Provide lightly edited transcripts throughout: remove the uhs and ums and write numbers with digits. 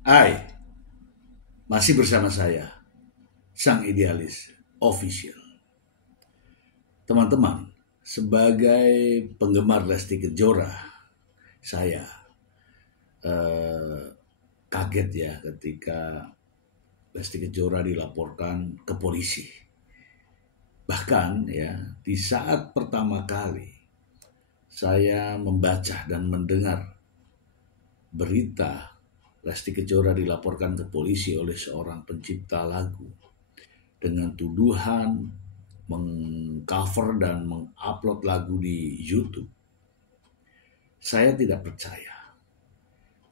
Hai, masih bersama saya, Sang Idealis Official. Teman-teman, sebagai penggemar Lesti Kejora, saya kaget ya ketika Lesti Kejora dilaporkan ke polisi. Bahkan ya, di saat pertama kali saya membaca dan mendengar berita Lesti Kejora dilaporkan ke polisi oleh seorang pencipta lagu dengan tuduhan mengcover dan mengupload lagu di YouTube. Saya tidak percaya.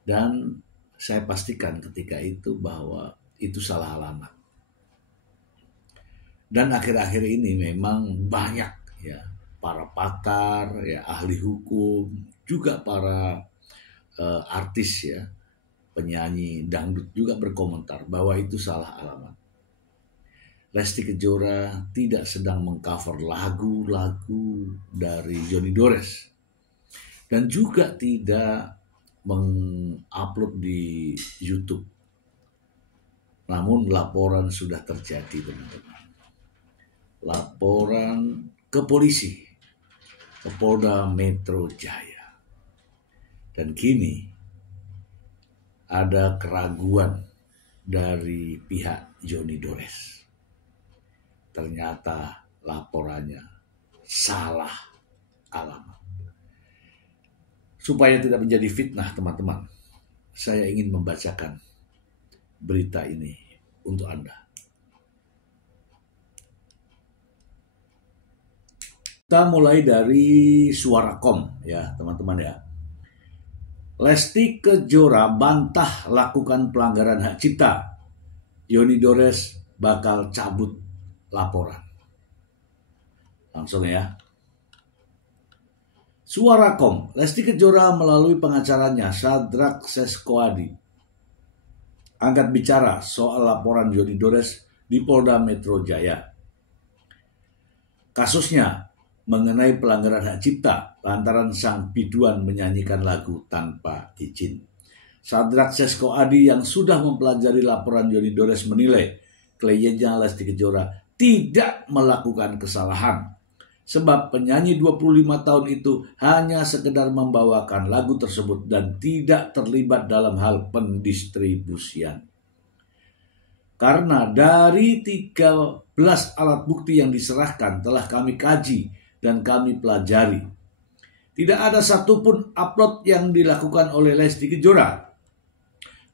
Dan saya pastikan ketika itu bahwa itu salah alamat. Dan akhir-akhir ini memang banyak ya para pakar, ya ahli hukum, juga para artis ya, penyanyi dangdut juga berkomentar bahwa itu salah alamat. Lesti Kejora tidak sedang mengcover lagu-lagu dari Johnny Dores dan juga tidak mengupload di YouTube. Namun laporan sudah terjadi, teman-teman. Laporan ke polisi, ke Polda Metro Jaya. Dan kini ada keraguan dari pihak Johnny Dores. Ternyata laporannya salah alamat. Supaya tidak menjadi fitnah, teman-teman, saya ingin membacakan berita ini untuk Anda. Kita mulai dari Suara.com ya, teman-teman ya. Lesti Kejora bantah lakukan pelanggaran hak cipta. Johnny Dores bakal cabut laporan. Langsung ya. Suara.com, Lesti Kejora melalui pengacaranya Sadrak Seskoadi angkat bicara soal laporan Johnny Dores di Polda Metro Jaya. Kasusnya mengenai pelanggaran hak cipta lantaran sang biduan menyanyikan lagu tanpa izin. Sadrak Seskoadi yang sudah mempelajari laporan Johnny Dores menilai kliennya Lesti Kejora tidak melakukan kesalahan. Sebab penyanyi 25 tahun itu hanya sekedar membawakan lagu tersebut dan tidak terlibat dalam hal pendistribusian. Karena dari 13 alat bukti yang diserahkan telah kami kaji dan kami pelajari. Tidak ada satupun upload yang dilakukan oleh Lesti Kejora,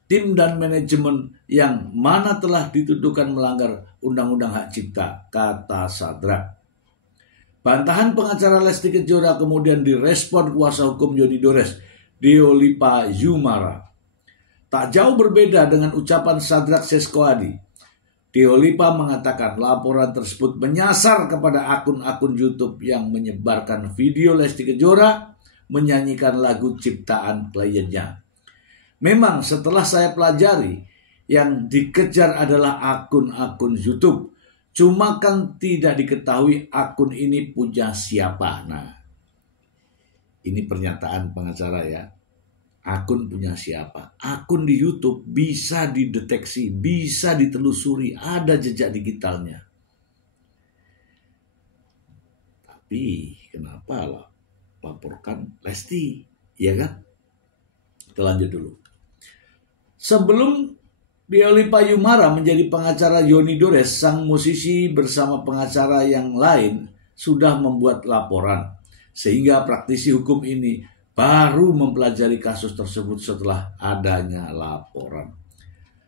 tim dan manajemen yang mana telah dituduhkan melanggar Undang-Undang Hak Cipta, kata Sadrak. Bantahan pengacara Lesti Kejora kemudian direspon kuasa hukum Johnny Dores, Deolipa Yumara. Tak jauh berbeda dengan ucapan Sadrak Seskoadi. Deolipa mengatakan laporan tersebut menyasar kepada akun-akun YouTube yang menyebarkan video Lesti Kejora menyanyikan lagu ciptaan kliennya. Memang setelah saya pelajari, yang dikejar adalah akun-akun YouTube. Cuma kan tidak diketahui akun ini punya siapa. Nah, ini pernyataan pengacara ya. Akun punya siapa? Akun di YouTube bisa dideteksi, bisa ditelusuri, ada jejak digitalnya. Tapi kenapa laporkan Lesti? Ya kan? Kita lanjut dulu. Sebelum Deolipa Yumara menjadi pengacara Johnny Dores, sang musisi bersama pengacara yang lain sudah membuat laporan. Sehingga praktisi hukum ini baru mempelajari kasus tersebut setelah adanya laporan.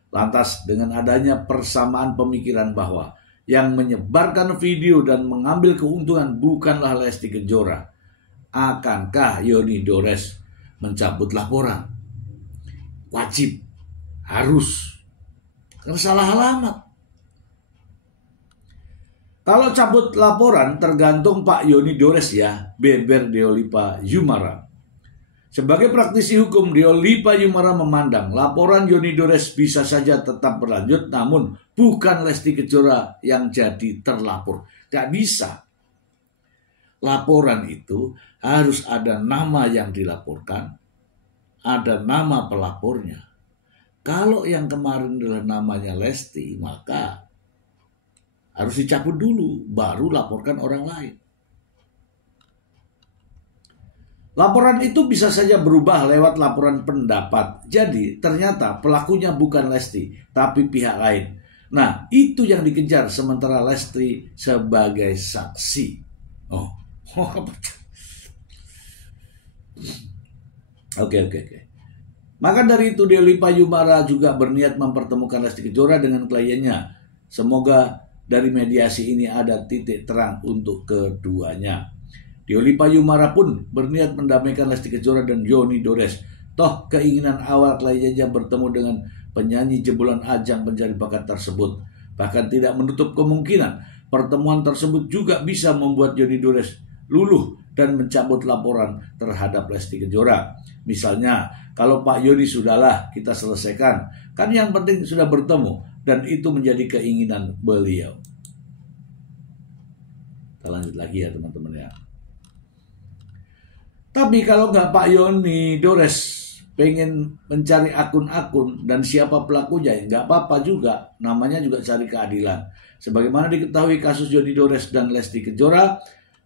Lantas dengan adanya persamaan pemikiran bahwa yang menyebarkan video dan mengambil keuntungan bukanlah Lesti Kejora, akankah Johnny Dores mencabut laporan? Wajib, harus, karena salah alamat. Kalau cabut laporan tergantung Pak Johnny Dores ya, beber Deolipa Yumara. Sebagai praktisi hukum, Deolipa Yumara memandang laporan Johnny Dores bisa saja tetap berlanjut, namun bukan Lesti Kejora yang jadi terlapor. Tidak bisa. Laporan itu harus ada nama yang dilaporkan, ada nama pelapornya. Kalau yang kemarin adalah namanya Lesti, maka harus dicabut dulu, baru laporkan orang lain. Laporan itu bisa saja berubah lewat laporan pendapat. Jadi ternyata pelakunya bukan Lesti, tapi pihak lain. Nah, itu yang dikejar sementara Lesti sebagai saksi. Oke. Maka dari itu Dewi Payumara juga berniat mempertemukan Lesti Kejora dengan kliennya. Semoga dari mediasi ini ada titik terang untuk keduanya. Dewi Payumara pun berniat mendamaikan Lesti Kejora dan Yoni Dores. Toh keinginan awal kliennya bertemu dengan penyanyi jebolan ajang pencari bakat tersebut. Bahkan tidak menutup kemungkinan pertemuan tersebut juga bisa membuat Yoni Dores luluh dan mencabut laporan terhadap Lesti Kejora. Misalnya, kalau Pak Yoni sudahlah kita selesaikan, kan yang penting sudah bertemu dan itu menjadi keinginan beliau. Kita lanjut lagi ya teman-teman ya. Tapi kalau nggak Pak Yoni Dores pengen mencari akun-akun dan siapa pelakunya, nggak apa-apa juga, namanya juga cari keadilan. Sebagaimana diketahui kasus Yoni Dores dan Lesti Kejora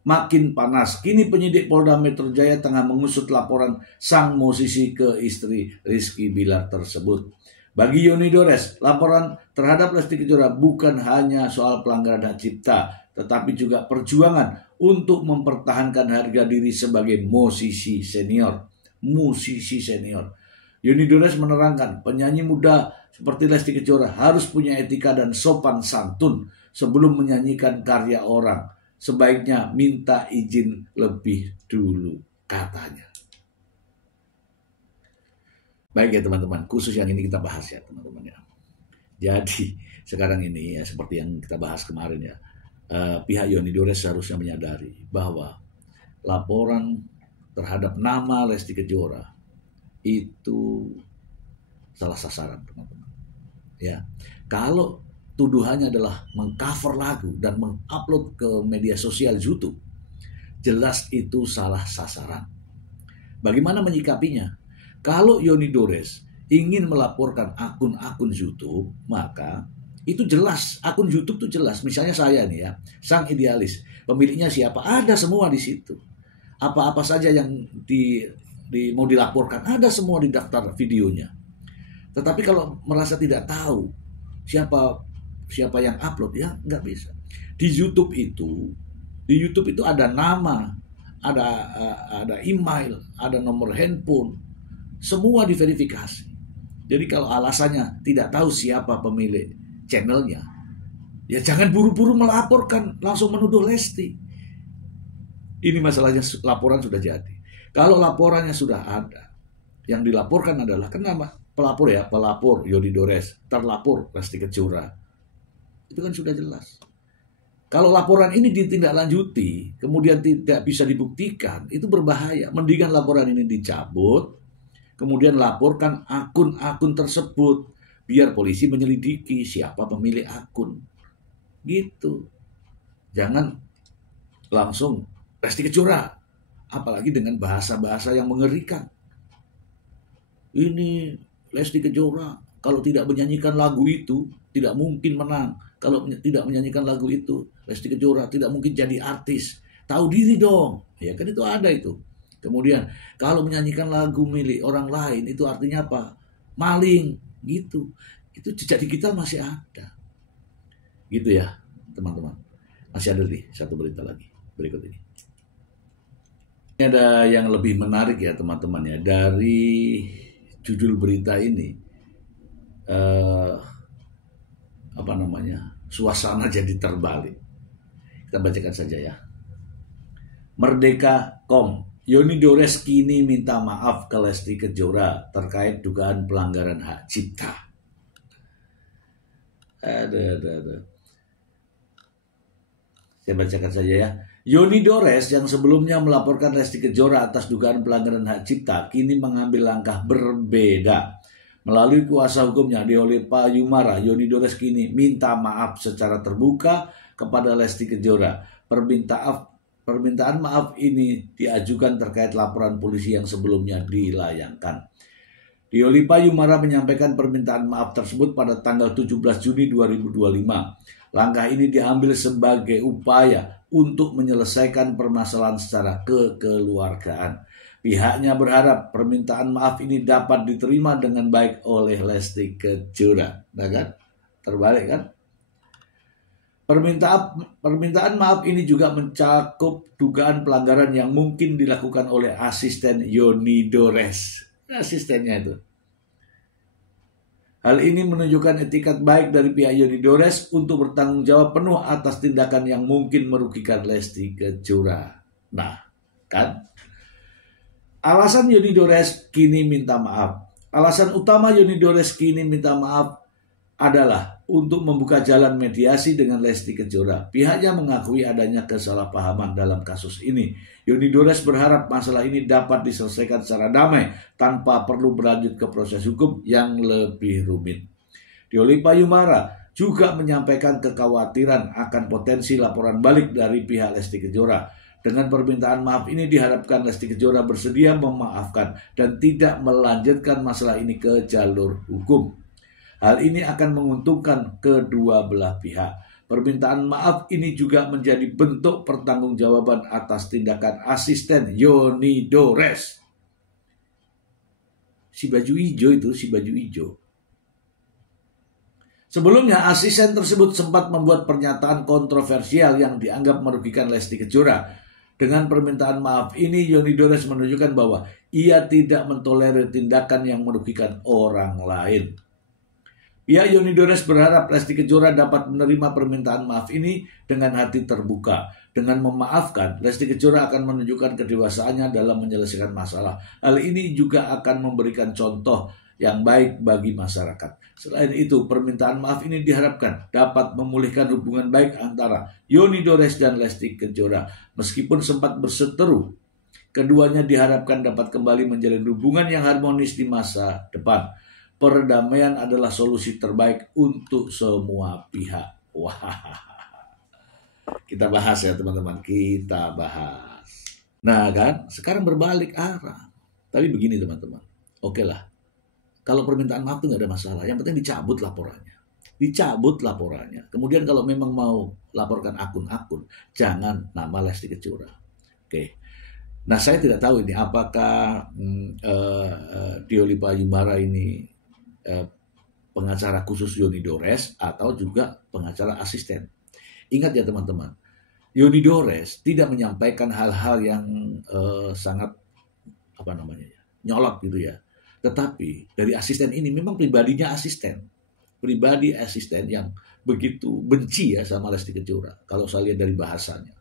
makin panas. Kini penyidik Polda Metro Jaya tengah mengusut laporan sang musisi ke istri Rizky Bilar tersebut. Bagi Yoni Dores, laporan terhadap Lesti Kejora bukan hanya soal pelanggaran hak cipta, tetapi juga perjuangan untuk mempertahankan harga diri sebagai musisi senior. Yoni Dores menerangkan, penyanyi muda seperti Lesti Kejora harus punya etika dan sopan santun sebelum menyanyikan karya orang. Sebaiknya minta izin lebih dulu, katanya. Baik ya teman-teman, khusus yang ini kita bahas ya teman-teman ya. Jadi sekarang ini ya seperti yang kita bahas kemarin ya, pihak Yoni Dores seharusnya menyadari bahwa laporan terhadap nama Lesti Kejora itu salah sasaran teman-teman. Ya, kalau tuduhannya adalah mengcover lagu dan mengupload ke media sosial YouTube, jelas itu salah sasaran. Bagaimana menyikapinya? Kalau Yoni Dores ingin melaporkan akun-akun YouTube, maka itu jelas, akun YouTube itu jelas. Misalnya saya nih ya, sang idealis, pemiliknya siapa? Ada semua di situ. Apa-apa saja yang mau dilaporkan, ada semua di daftar videonya. Tetapi kalau merasa tidak tahu siapa yang upload, ya nggak bisa. Di YouTube itu ada nama, ada email, ada nomor handphone, semua diverifikasi. Jadi kalau alasannya tidak tahu siapa pemilik channelnya, ya jangan buru-buru melaporkan, langsung menuduh Lesti. Ini masalahnya, laporan sudah jadi. Kalau laporannya sudah ada, yang dilaporkan adalah kenapa pelapor Yoni Dores, terlapor Lesti Kejora. Itu kan sudah jelas. Kalau laporan ini ditindaklanjuti, kemudian tidak bisa dibuktikan, itu berbahaya. Mendingan laporan ini dicabut, kemudian laporkan akun-akun tersebut, biar polisi menyelidiki siapa pemilik akun. Gitu. Jangan langsung Lesti Kejora, apalagi dengan bahasa-bahasa yang mengerikan. Ini Lesti Kejora, kalau tidak menyanyikan lagu itu, tidak mungkin menang. Kalau tidak menyanyikan lagu itu, Lesti Kejora tidak mungkin jadi artis. Tahu diri dong. Ya kan itu ada itu. Kemudian, kalau menyanyikan lagu milik orang lain, itu artinya apa? Maling. Gitu. Itu jejak digital masih ada. Gitu ya, teman-teman. Masih ada nih, satu berita lagi. Berikut ini. Ini ada yang lebih menarik ya, teman-teman ya. Dari judul berita ini. Suasana jadi terbalik. Kita bacakan saja ya. Merdeka.com, Yoni Dores kini minta maaf ke Lesti Kejora terkait dugaan pelanggaran hak cipta. Saya bacakan saja ya. Yoni Dores yang sebelumnya melaporkan Lesti Kejora atas dugaan pelanggaran hak cipta kini mengambil langkah berbeda. Melalui kuasa hukumnya Dewi Payumara, Yoni Dores kini minta maaf secara terbuka kepada Lesti Kejora. Permintaan maaf ini diajukan terkait laporan polisi yang sebelumnya dilayangkan. Rio Payumara menyampaikan permintaan maaf tersebut pada tanggal 17 Juni 2025. Langkah ini diambil sebagai upaya untuk menyelesaikan permasalahan secara kekeluargaan. Pihaknya berharap permintaan maaf ini dapat diterima dengan baik oleh Lesti Kejora. Nah kan? Terbalik kan? Permintaan maaf ini juga mencakup dugaan pelanggaran yang mungkin dilakukan oleh asisten Yoni Dores. Asistennya itu. Hal ini menunjukkan etikat baik dari pihak Yoni Dores untuk bertanggung jawab penuh atas tindakan yang mungkin merugikan Lesti Kejora. Nah, kan? Alasan Yoni Dores kini minta maaf. Alasan utama Yoni Dores kini minta maaf adalah untuk membuka jalan mediasi dengan Lesti Kejora. Pihaknya mengakui adanya kesalahpahaman dalam kasus ini. Yoni Dores berharap masalah ini dapat diselesaikan secara damai tanpa perlu berlanjut ke proses hukum yang lebih rumit. Rio Payumara juga menyampaikan kekhawatiran akan potensi laporan balik dari pihak Lesti Kejora. Dengan permintaan maaf ini diharapkan Lesti Kejora bersedia memaafkan dan tidak melanjutkan masalah ini ke jalur hukum. Hal ini akan menguntungkan kedua belah pihak. Permintaan maaf ini juga menjadi bentuk pertanggungjawaban atas tindakan asisten Yoni Dores. Si baju hijau. Sebelumnya asisten tersebut sempat membuat pernyataan kontroversial yang dianggap merugikan Lesti Kejora. Dengan permintaan maaf ini Yoni Dores menunjukkan bahwa ia tidak mentolerir tindakan yang merugikan orang lain. Pihak Yoni Dores berharap Lesti Kejora dapat menerima permintaan maaf ini dengan hati terbuka. Dengan memaafkan, Lesti Kejora akan menunjukkan kedewasaannya dalam menyelesaikan masalah. Hal ini juga akan memberikan contoh yang baik bagi masyarakat. Selain itu, permintaan maaf ini diharapkan dapat memulihkan hubungan baik antara Yoni Dores dan Lesti Kejora. Meskipun sempat berseteru, keduanya diharapkan dapat kembali menjalin hubungan yang harmonis di masa depan. Perdamaian adalah solusi terbaik untuk semua pihak. Wah, kita bahas ya teman-teman, kita bahas. Nah kan, sekarang berbalik arah. Tapi begini teman-teman, oke lah. Kalau permintaan maaf itu nggak ada masalah. Yang penting dicabut laporannya. Kemudian kalau memang mau laporkan akun-akun, jangan nama Lesti Kejora. Oke. Nah saya tidak tahu ini apakah Rio Payumara ini pengacara khusus Yoni Dores atau juga pengacara asisten. Ingat ya teman-teman, Yoni Dores tidak menyampaikan hal-hal yang sangat nyolot gitu ya. Tetapi dari asisten ini memang pribadi asisten yang begitu benci ya sama Lesti Kejora. Kalau saya lihat dari bahasanya,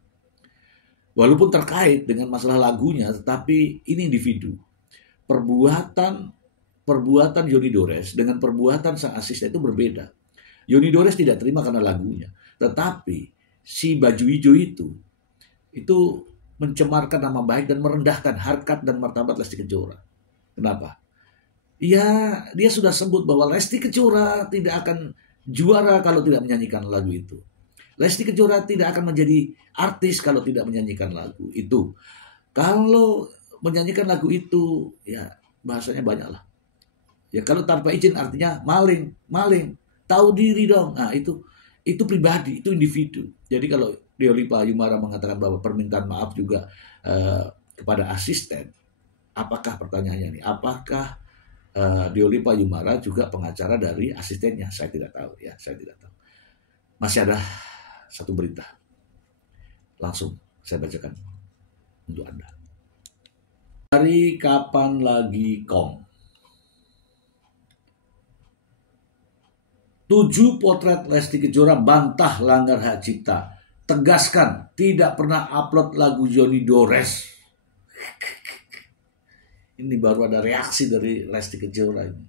walaupun terkait dengan masalah lagunya, tetapi ini individu. Perbuatan Yoni Dores dengan perbuatan sang asisten itu berbeda. Yoni Dores tidak terima karena lagunya, tetapi si baju hijau itu mencemarkan nama baik dan merendahkan harkat dan martabat Lesti Kejora. Kenapa? Ya, dia sudah sebut bahwa Lesti Kejora tidak akan juara kalau tidak menyanyikan lagu itu. Lesti Kejora tidak akan menjadi artis kalau tidak menyanyikan lagu itu. Kalau menyanyikan lagu itu, ya bahasanya banyak lah. Ya kalau tanpa izin artinya maling, tahu diri dong. Nah itu pribadi, itu individu. Jadi kalau Rio Payumara mengatakan bahwa permintaan maaf juga kepada asisten, apakah pertanyaannya ini? Apakah Rio Payumara juga pengacara dari asistennya? Saya tidak tahu ya, Masih ada satu berita. Langsung saya bacakan untuk Anda. Dari kapan lagi Kong? 7 potret Lesti Kejora bantah langgar hak cipta. Tegaskan tidak pernah upload lagu Yoni Dores. Ini baru ada reaksi dari Lesti Kejora ini.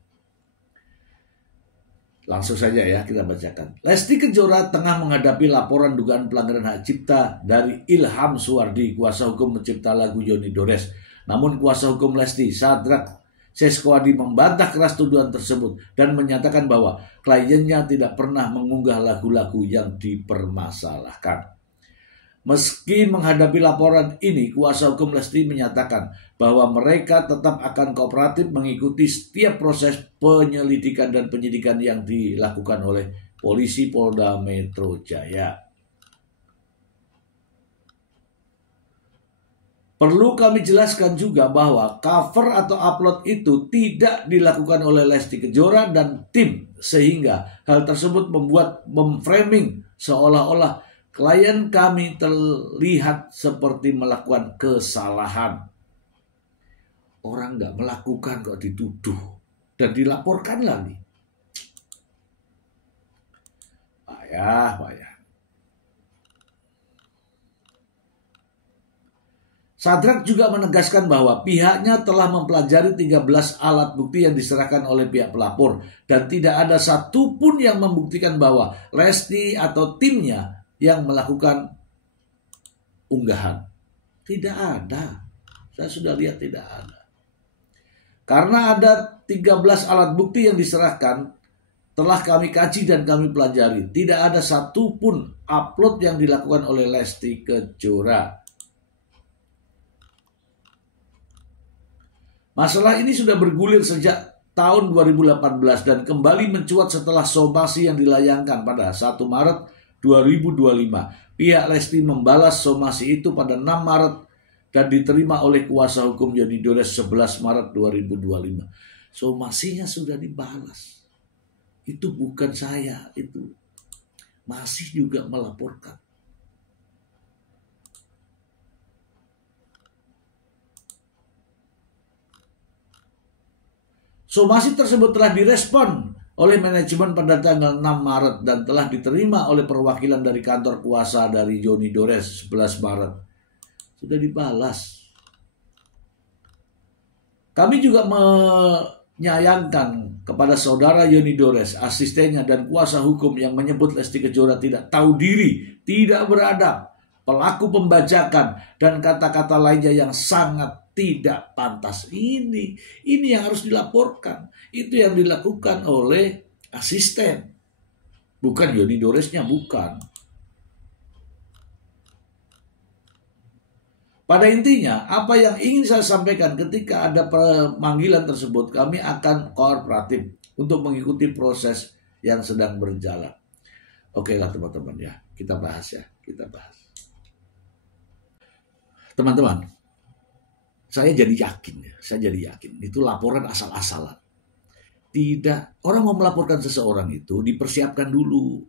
Langsung saja ya kita bacakan. Lesti Kejora tengah menghadapi laporan dugaan pelanggaran hak cipta dari Ilham Suwardi, kuasa hukum pencipta lagu Yoni Dores. Namun kuasa hukum Lesti, Sadrak Seskwadi, membantah keras tuduhan tersebut dan menyatakan bahwa kliennya tidak pernah mengunggah lagu-lagu yang dipermasalahkan. Meski menghadapi laporan ini, kuasa hukum Lesti menyatakan bahwa mereka tetap akan kooperatif mengikuti setiap proses penyelidikan dan penyidikan yang dilakukan oleh polisi Polda Metro Jaya. Perlu kami jelaskan juga bahwa cover atau upload itu tidak dilakukan oleh Lesti Kejora dan tim, sehingga hal tersebut membuat memframing seolah-olah klien kami terlihat seperti melakukan kesalahan. Orang nggak melakukan kok dituduh dan dilaporkan lagi. Payah. Sadrak juga menegaskan bahwa pihaknya telah mempelajari 13 alat bukti yang diserahkan oleh pihak pelapor dan tidak ada satupun yang membuktikan bahwa Lesti atau timnya yang melakukan unggahan. Tidak ada. Saya sudah lihat tidak ada. Karena ada 13 alat bukti yang diserahkan, telah kami kaji dan kami pelajari. Tidak ada satupun upload yang dilakukan oleh Lesti Kejora. Masalah ini sudah bergulir sejak tahun 2018 dan kembali mencuat setelah somasi yang dilayangkan pada 1 Maret 2025. Pihak Lesti membalas somasi itu pada 6 Maret dan diterima oleh kuasa hukum Yoni Dores 11 Maret 2025. Somasinya sudah dibalas. Itu bukan saya, itu masih juga melaporkan. Somasi tersebut telah direspon oleh manajemen pada tanggal 6 Maret dan telah diterima oleh perwakilan dari kantor kuasa dari Yoni Dores 11 Maret. Sudah dibalas. Kami juga menyayangkan kepada saudara Yoni Dores, asistennya dan kuasa hukum yang menyebut Lesti Kejora tidak tahu diri, tidak beradab, pelaku pembajakan, dan kata-kata lainnya yang sangat tidak pantas. Ini yang harus dilaporkan. Itu yang dilakukan oleh asisten, bukan Yoni Doresnya, bukan. Pada intinya, apa yang ingin saya sampaikan ketika ada pemanggilan tersebut, kami akan kooperatif untuk mengikuti proses yang sedang berjalan. Oke lah teman-teman ya, kita bahas. Teman-teman, saya jadi yakin itu laporan asal-asalan. Tidak, orang mau melaporkan seseorang itu dipersiapkan dulu.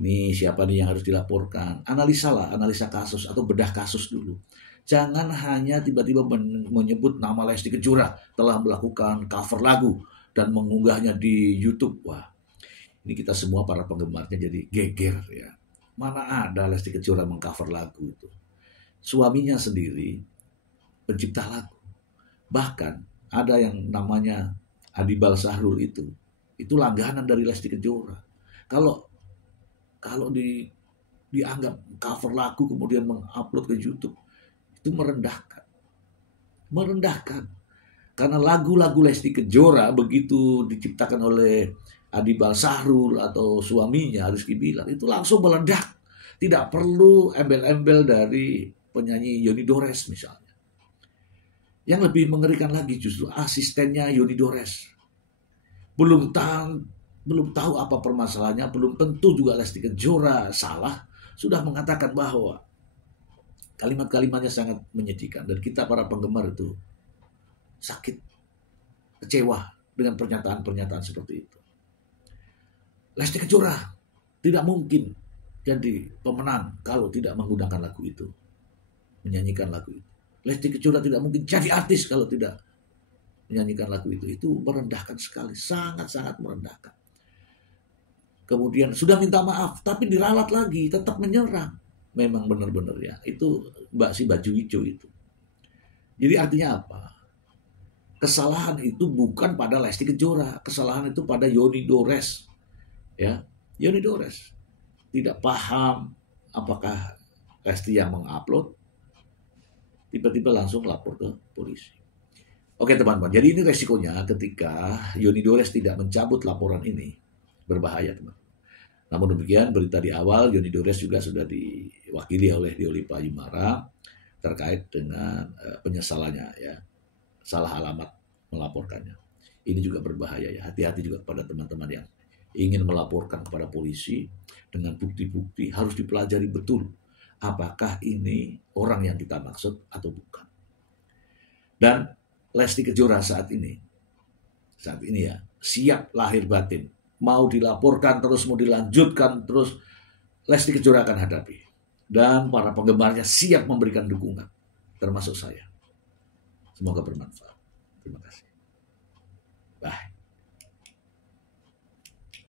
Nih siapa nih yang harus dilaporkan? Analisa kasus atau bedah kasus dulu. Jangan hanya tiba-tiba menyebut nama Lesti Kejora telah melakukan cover lagu dan mengunggahnya di YouTube. Wah, ini kita semua para penggemarnya jadi geger ya. Mana ada Lesti Kejora mengcover lagu itu? Suaminya sendiri pencipta lagu. Bahkan ada yang namanya Adibal Sahrul itu langganan dari Lesti Kejora. Kalau dianggap cover lagu kemudian mengupload ke YouTube, itu merendahkan. Karena lagu-lagu Lesti Kejora begitu diciptakan oleh Adibal Sahrul atau suaminya Rizky Bilar, itu langsung meledak. Tidak perlu embel-embel dari penyanyi Yoni Dores misalnya. Yang lebih mengerikan lagi justru asistennya Yoni Dores. Belum tahu apa permasalahannya, belum tentu juga Lesti Kejora salah, sudah mengatakan bahwa kalimat-kalimatnya sangat menyedihkan dan kita para penggemar itu sakit, kecewa dengan pernyataan-pernyataan seperti itu. Lesti Kejora tidak mungkin jadi pemenang kalau tidak menggunakan lagu itu, menyanyikan lagu itu. Lesti Kejora tidak mungkin jadi artis kalau tidak menyanyikan lagu itu. Itu merendahkan sekali, sangat-sangat merendahkan. Kemudian sudah minta maaf, tapi diralat lagi, tetap menyerang. Memang benar-benar ya, itu si baju hijau itu. Jadi artinya apa? Kesalahan itu bukan pada Lesti Kejora, kesalahan itu pada Yoni Dores. Ya, Yoni Dores tidak paham apakah Lesti yang mengupload, tiba-tiba langsung lapor ke polisi. Oke teman-teman, jadi ini resikonya ketika Yoni Dores tidak mencabut laporan ini. Berbahaya teman. Namun demikian, berita di awal Yoni Dores juga sudah diwakili oleh Diolipa Yumara terkait dengan penyesalannya, ya, salah alamat melaporkannya. Ini juga berbahaya, ya. Hati-hati juga kepada teman-teman yang ingin melaporkan kepada polisi dengan bukti-bukti, harus dipelajari betul apakah ini orang yang kita maksud atau bukan. Dan Lesti Kejora saat ini ya siap lahir batin, mau dilaporkan terus, mau dilanjutkan terus, Lesti Kejora akan hadapi. Dan para penggemarnya siap memberikan dukungan, termasuk saya. Semoga bermanfaat. Terima kasih. Bye.